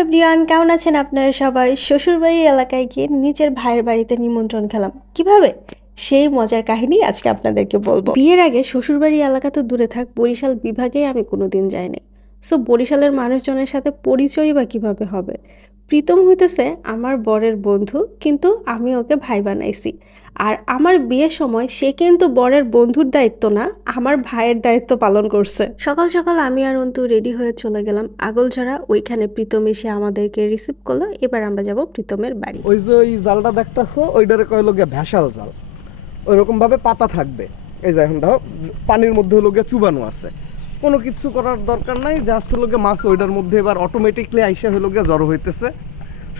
Everyone, কেমন আছেন আপনারা সবাই? শ্বশুরবাড়ির এলাকায় গিয়ে নিজের ভাইয়ের বাড়িতে নিমন্ত্রণ খেলাম। কীভাবে? সেই মজার কাহিনী আজকে আপনাদেরকে বলব। বিয়ের আগে শ্বশুরবাড়ি এলাকা তো দূরে থাক, বরিশাল বিভাগে আমি কোনোদিন যাইনি। সো বরিশালের মানুষজনের সাথে পরিচয় বা কীভাবে হবে? প্রীতম হইতেছে আমার বরের বন্ধু কিন্তু আমি ওকে ভাই বানাইছি। আর আমার বিয়ের সময় সে কিন্তু বরের বন্ধুর দায়িত্ব না আমার ভাইয়ের দায়িত্ব পালন করছে। সকাল সকাল আমি আর অন্তু রেডি হয়ে চলে গেলাম আগলঝরা ওইখানে প্রীতম এসে আমাদেরকে রিসিভ করল। এবার আমরা যাব প্রীতমের বাড়ি। ওই যে ওই জালটা দেখতেছো ওইটারে কয় লোকে ভেসাল জাল। ওইরকম ভাবে পাতা থাকবে। এই যে এখন দেখো পানির মধ্যে হলো লোকে চুবানো আছে। কোনো কিছু করার দরকার নাই জাস্ট লোকে মাছ ওইটার মধ্যে এবার অটোমেটিকলি আইসা হলো গিয়ে জড়ো হইতেছে।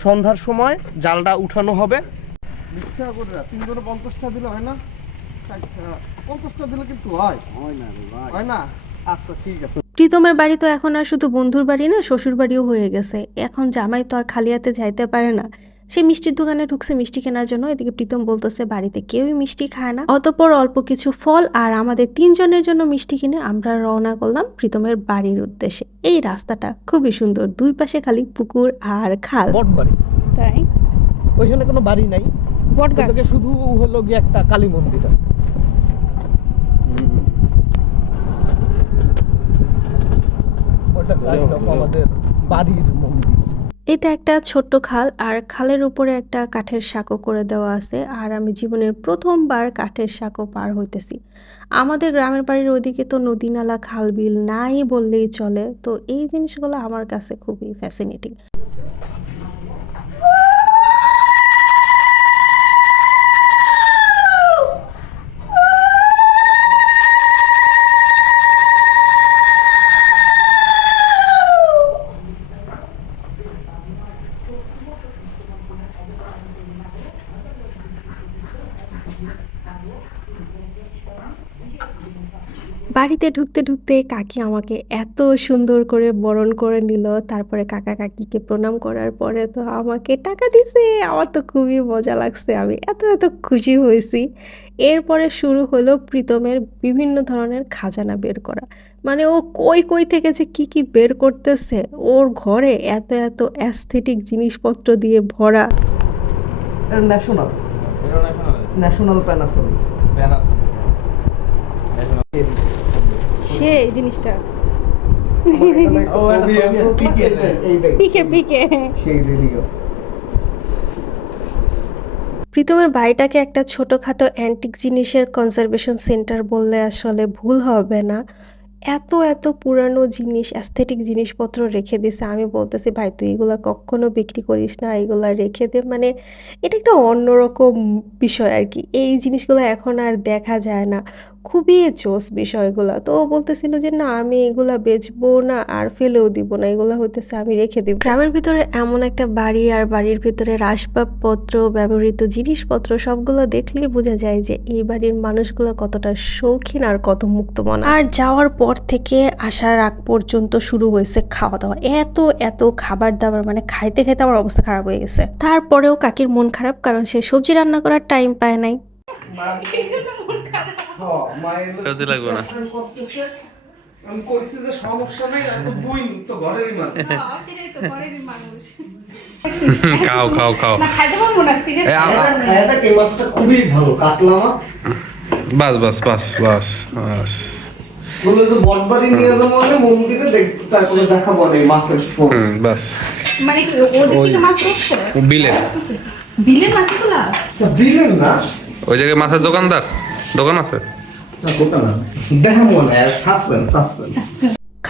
সন্ধ্যার সময় জালটা উঠানো হবে। বিশ টাকা করে তিনজনে পঞ্চাশটা দিলে হয় না? আচ্ছা পঞ্চাশটা দিলে কিন্তু হয়। হয় না হয় না? আচ্ছা ঠিক আছে। প্রীতমের বাড়ি তো এখন আর শুধু বন্ধুর বাড়ি না শ্বশুর বাড়িও হয়ে গেছে। এখন জামাই তো আর খালি হাতে যাইতে পারে না। সে মিষ্টির দোকানে ঢুকছে মিষ্টি কেনার জন্য। এদিকে প্রীতম বলতেছে বাড়িতে কেউই মিষ্টি খায় না। অতপর অল্প কিছু ফল আর আমাদের তিনজনের জন্য মিষ্টি কিনে আমরা রওনা করলাম প্রীতমের বাড়ির উদ্দেশ্যে। এই রাস্তাটা খুবই সুন্দর। দুই পাশে খালি পুকুর আর খাল। তাই? ওইখানে কোনো বাড়ি নাই। বট শুধু হলো গিয়ে একটা কালী মন্দির আছে। ওটা আমাদের বাড়ির মন্দির। এটা একটা ছোট্ট খাল, আর খালের উপরে একটা কাঠের সাঁকো করে দেওয়া আছে, আর আমি জীবনে প্রথমবার কাঠের সাঁকো পার হইতেছি। আমাদের গ্রামের বাড়ির ওদিকে তো নদী নালা খাল বিল নাই বললেই চলে, তো এই জিনিসগুলো আমার কাছে খুবই ফ্যাসিনেটিং বাড়িতে ঢুকতে ঢুকতে কাকি আমাকে এত সুন্দর করে বরণ করে নিল। তারপরে কাকা কাকিকে প্রণাম করার পরে তো আমাকে টাকা দিছে। আমার তো খুবই মজা লাগছে। আমি এত এত খুশি হয়েছি। এরপরে শুরু হলো প্রীতমের বিভিন্ন ধরনের খাজানা বের করা। মানে ও কই কই থেকে যে কি কি বের করতেছে। ওর ঘরে এত এত অ্যাস্থেটিক জিনিসপত্র দিয়ে ভরা। ন্যাশনাল ন্যাশনাল প্যানাসোনিক সে এই জিনিসটা। পিকে পিকে পিকে সেই রেডিও প্রীতমের বাড়িটাকে একটা ছোটোখাটো অ্যান্টিক জিনিসের কনজারভেশন সেন্টার বললে আসলে ভুল হবে না। এত এত পুরানো জিনিস অ্যাস্থেটিক জিনিসপত্র রেখে দিছে। আমি বলতেছি ভাই তুই এগুলো কখনো বিক্রি করিস না এগুলো রেখে দে। মানে এটা একটা অন্যরকম বিষয় আর কি। এই জিনিসগুলো এখন আর দেখা যায় না। খুবই জোস বিষয়গুলো। তো ও বলতেছিল যে, না, আমি এগুলা বেচবো না আর ফেলেও দিব না। এগুলো হইতেছে আমি রেখে দিব। গ্রামের ভিতরে এমন একটা বাড়ি আর বাড়ির ভিতরে আসবাবপত্র ব্যবহৃত জিনিসপত্র সবগুলো দেখলেই বোঝা যায় যে, এই বাড়ির মানুষগুলো কতটা শৌখিন আর কত মুক্তমনা। আর যাওয়ার পর থেকে আসার আগ পর্যন্ত শুরু হয়েছে খাওয়া দাওয়া এত এত খাবার দাবার মানে খাইতে খাইতে আমার অবস্থা খারাপ হয়ে গেছে। তারপরেও কাকির মন খারাপ, কারণ সে সবজি রান্না করার টাইম পায় নাই। কাজে লাগবে না। আমি কইছি যে সমস্যা নাই আমি তো বুইন তো ঘরেরই মানুষ। খাও খাও খাও। এ, আ- আ- এটা মাছটা খুবই ভালো কাতলা মাছ? বাস বাস বাস বাস বাস। বলে বটবাড়ি নিয়ে যাব মানে মন্দিরে তারপরে দেখাবো না মাছের হুম বাস। মানে কি ওদের থেকে মাছ দেখছে? বিলের। বিলের মাছগুলা? দিলেন না? ওই জায়গায় মাছের দোকানদার? দোকান আছে? দেখা মনে সাসপেন্স সাসপেন্স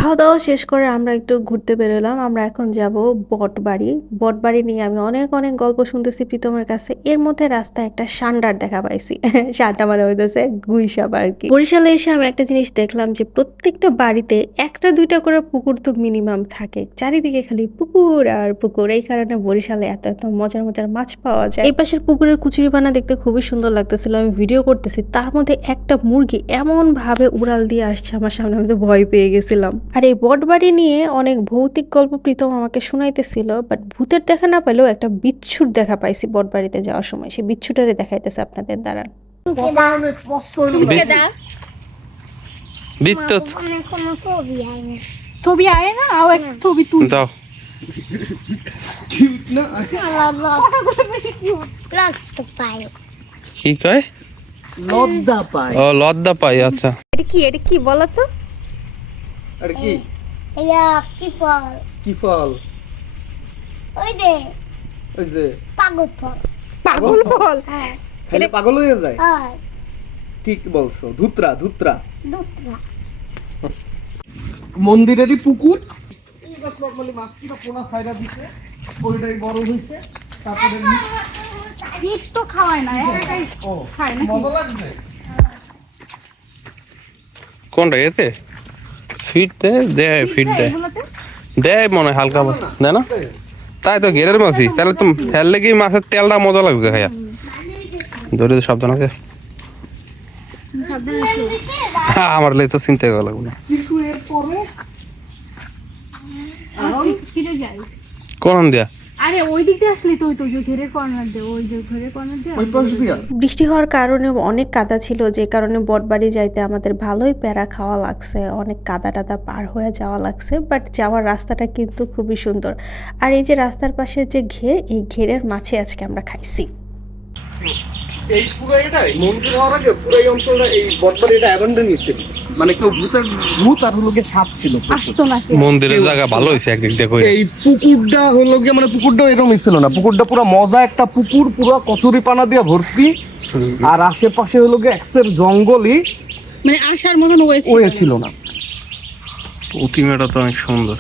খাওয়া দাওয়া শেষ করে আমরা একটু ঘুরতে বেরোলাম। আমরা এখন যাব বটবাড়ি। বটবাড়ি নিয়ে আমি অনেক অনেক গল্প শুনতেছি প্রীতমের কাছে। এর মধ্যে রাস্তায় একটা সান্ডার দেখা পাইছি। সান্ডা মানে হইতেছে গুইসাপ আর কি। বরিশালে এসে আমি একটা জিনিস দেখলাম যে প্রত্যেকটা বাড়িতে একটা, দুইটা করে পুকুর তো মিনিমাম থাকে। চারিদিকে খালি পুকুর আর পুকুর। এই কারণে বরিশালে এত এত মজার মজার মাছ পাওয়া যায়। এই পাশের পুকুরের কুচুরি কুচুরিপানা দেখতে খুবই সুন্দর লাগতেছিল। আমি ভিডিও করতেছি। তার মধ্যে একটা মুরগি এমন ভাবে উড়াল দিয়ে আসছে। আমার সামনে আমি তো ভয় পেয়ে গেছিলাম। আর এই বটবাড়ি নিয়ে অনেক ভৌতিক গল্প প্রীতম আমাকে শুনাইতেছিল বাট ভূতের দেখা না পেলেও একটা বিচ্ছুর দেখা পাইছি বটবাড়িতে যাওয়ার সময়। সেই বিচ্ছুটারে দেখাইতেছে আপনাদের দ্বারা। বিদ্যুৎ ছবি আয় না ছবি আয় না আও এক ছবি তুল। দাও। কিউট না কি কয়? পায়। ও লদ্দা পাই আচ্ছা। এটা কি এটা কি বলো তো? আরে কি? এরা কি ফল? কি ফল? ওই দে ওই যে পাগল ফল। পাগল ফল। হ্যাঁ। খাইলে পাগল হয়ে যায়? ঠিক বলছো ধুতরা ধুতরা। দুধরা মন্দিরেরই পুকুর। নর্মালি মাছটা পোনা সাইডা দিছে? ওইটাই বড় হইছে তারপরে পিঠ তো খাওয়ায় না একাই খায় নাকি? মজা লাগবে? কোনটা এতে? ফিট দেয় দেয় ফিট দেয় দে দেয় মনে হয় হালকা দেয় না? তাই তো গেরের মাছই তাহলে তো ফেললে কি মাছের তেলটা মজা লাগছে খাইয়া ধরে তো সাবধান আছে। আমার লাই তো চিন্তা করা লাগবে না। কোন দিয়া আরে ওই দিক আসলে তো ওই তো যে ঘেরের কর্নার দিয়ে ওই যে ঘেরের কর্নার দিয়ে ওই পাশ দিয়া? বৃষ্টি হওয়ার কারণে অনেক কাদা ছিল যে কারণে বটবাড়ি যাইতে আমাদের ভালোই প্যারা খাওয়া লাগছে অনেক কাদা টাদা পার হয়ে যাওয়া লাগছে বাট যাওয়ার রাস্তাটা কিন্তু খুবই সুন্দর। আর এই যে রাস্তার পাশের যে ঘের এই ঘেরের মাছে আজকে আমরা খাইছি। এই পুরো এটাই মন্দির হওয়ার আগে পুরো এই অঞ্চলটা এই বটবাড়ি এটা অ্যাবান্ডন ছিল মানে কেউ ভূতের ভূত আর হলো গিয়ে সাপ ছিল আসতো নাকি? মন্দিরের জায়গা ভালো হয়েছে একদিক দিয়ে এই পুকুরটা হলো গিয়ে মানে পুকুরটা এরকমই ছিল না। পুকুরটা পুরো মজা একটা পুকুর পুরো কচুরি পানা দিয়ে ভর্তি। আর আশেপাশে হলো গিয়ে এক্সের জঙ্গলই মানে আসার মতন ওয়ে ছিল না। প্রতিমাটা তো অনেক সুন্দর।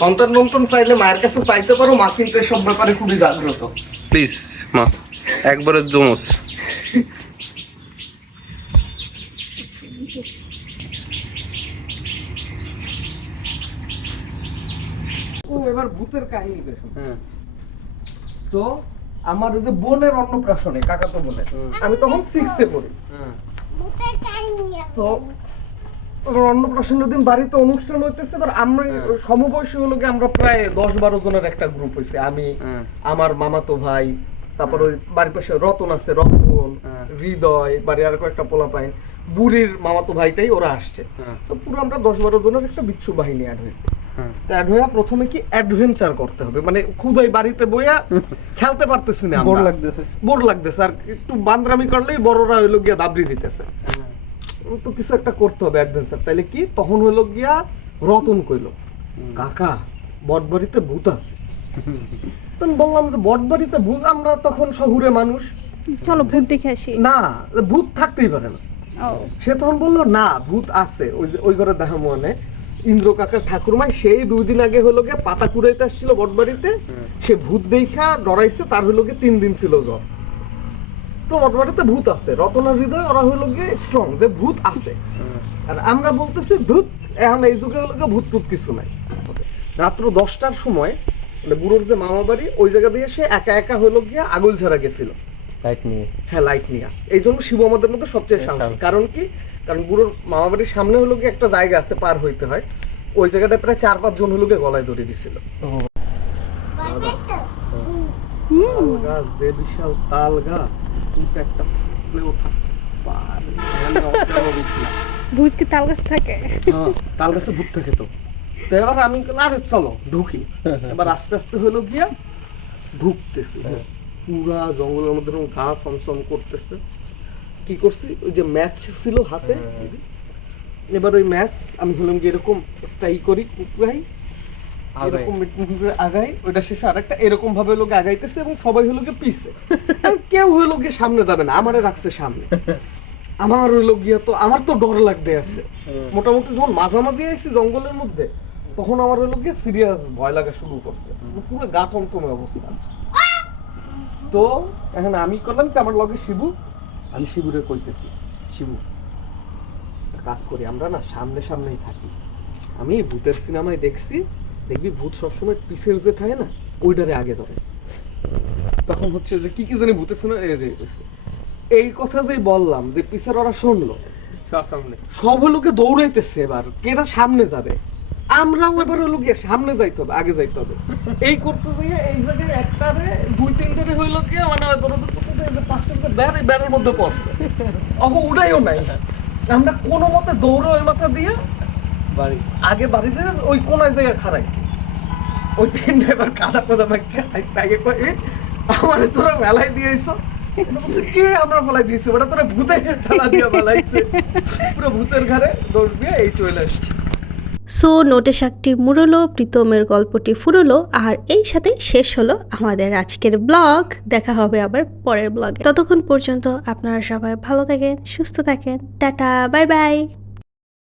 সন্তান চাইলে মায়ের কাছে চাইতে পারো মা কিন্তু এসব ব্যাপারে খুবই জাগ্রত। প্লিজ মা একবারে জমস এবার ভূতের কাহিনী দেখো তো আমার ওই যে বোনের অন্নপ্রাশনে কাকাতো বোনের আমি তখন সিক্সে পড়ি। ভূতের তো অন্নপ্রাশনের দিন বাড়িতে অনুষ্ঠান হইতেছে এবার আমরা সমবয়সী হলো আমরা প্রায় দশ বারো জনের একটা গ্রুপ হয়েছে আমি আমার মামাতো ভাই তারপর ওই বাড়ির পাশে রতন আছে রতন হৃদয় বাড়ি আর কয়েকটা পোলা পাই বুড়ির মামাতো ভাইটাই ওরা আসছে। তো পুরো আমরা দশ বারো জনের একটা বিচ্ছু বাহিনী অ্যাড হয়েছে। অ্যাড হয়ে প্রথমে কি অ্যাডভেঞ্চার করতে হবে? মানে খুদাই বাড়িতে বইয়া খেলতে পারতেছি না বোর লাগতেছে। বোর লাগতেছে। আর একটু বান্দরামি করলেই বড়রা হইল গিয়া দাবড়ি দিতেছে। তো কিছু একটা করতে হবে অ্যাডভেঞ্চার তাইলে কি? তখন হইল গিয়া রতন কইলো কাকা বটবাড়িতে ভূত আছে। তখন বললাম যে বটবাড়িতে ভূত? আমরা তখন শহুরে মানুষ। চলো ভূত দেখে আসি। না ভূত থাকতেই পারে না। সে তখন বলল না ভূত আছে। ওই ঘরে দেখা মনে ইন্দ্র কাকার ঠাকুরমাই সেই দুই দিন আগে হলো গিয়ে পাতা কুড়াইতে আসছিল বটবাড়িতে। সে ভূত দেখা ডরাইছে তার হলো গিয়ে তিন দিন ছিল জ্বর। তো বটবাড়িতে ভূত আছে। রতনার হৃদয় ওরা হলো গিয়ে স্ট্রং যে ভূত আছে। আর আমরা বলতেছি ধূত এখন এই যুগে হলো ভূত টুত কিছু নাই। রাত্র দশটার সময় মানে বুড়োর যে মামা বাড়ি ওই জায়গা দিয়ে সে একা একা হলো গিয়া আগুল ঝাড়া গেছিল। লাইট নিয়ে। হ্যাঁ লাইট নিয়ে। এই জন্য শিব আমাদের মধ্যে সবচেয়ে সাহসী। কারণ কি? কারণ বুড়োর মামা বাড়ির সামনে হলো গিয়ে একটা জায়গা আছে পার হইতে হয়। ওই জায়গাটায় প্রায় চার পাঁচ জন হলো গিয়ে গলায় দড়ি দিছিল। যে বিশাল তাল গাছ। একটা থাকলেও থাকতে না। ভূত কি তাল গাছ থাকে? হ্যাঁ, তাল গাছে ভূত থাকে তো। তো এবার আমি আরে চলো ঢুকি। এবার আস্তে আস্তে হলো গিয়া ঢুকতেছি। পুরা জঙ্গলের মধ্যে ঘাস সমসম করতেছে। কি করছি? ওই যে ম্যাচ ছিল হাতে। এবার ওই ম্যাচ আমি হলাম গিয়ে এরকম একটা ই করি কুকুরাই এরকম এরকম করে আগাই শেষে আরেকটা এরকম ভাবে লোক আগাইতেছে এবং সবাই হলো গিয়ে পিছে কেউ হলো গিয়ে সামনে যাবে না আমারে রাখছে সামনে। আমার হইল গিয়া তো আমার তো ডর লাগতে আছে। মোটামুটি যখন মাঝামাঝি আইছি জঙ্গলের মধ্যে তখন আমার হইল গিয়ে সিরিয়াস ভয় লাগা শুরু করছে। পুরো গা টমটমে অবস্থা। তো এখন আমি করলাম কি আমার লগে শিবু আমি শিবুরে কইতেছি শিবু কাজ করি আমরা না সামনে সামনেই থাকি। আমি ভূতের সিনেমায় দেখছি দেখবি ভূত সবসময় পিসের যে থাকে না? ওইটারে আগে ধরে। তখন হচ্ছে যে কি কি জানি ভূতের সিনেমা এই কথা যে বললাম যে পিসের ওরা শুনলো সব লোকে দৌড়াইতেছে এবার কেটা সামনে যাবে? আমরাও এবার গিয়ে সামনে যাইতে হবে আগে যাইতে হবে। এই করতে গিয়ে এই জায়গায় একটারে দুই তিনটারে হইল গিয়ে মানে যে পাঁচটা ব্যার এই ব্যারের মধ্যে পড়ছে। অগো উড়াইও নাই। আমরা কোনো মতে দৌড়ে ওই মাথা দিয়ে আগে বাড়ি থেকে ওই কোনায় জায়গায় খারাইছি ওই তিনটা এবার কাদা কাদা মাইকে খাইছে আগে কই আমারে তোরা মেলাই দিয়েছ? কে আমরা ফেলাই দিয়েছি? ওটা তোরা ভূতে ঠেলা দিয়ে ফেলাইছে পুরো ভূতের ঘরে দৌড় দিয়ে এই চলে সো, নোটে শাকটি মুড়লো, প্রীতমের গল্পটি ফুরলো, আর এই সাথে শেষ হলো আমাদের আজকের ব্লগ। দেখা হবে আবার পরের ব্লগে। ততক্ষণ পর্যন্ত আপনারা সবাই ভালো থাকেন, সুস্থ থাকেন। Tata, bye bye.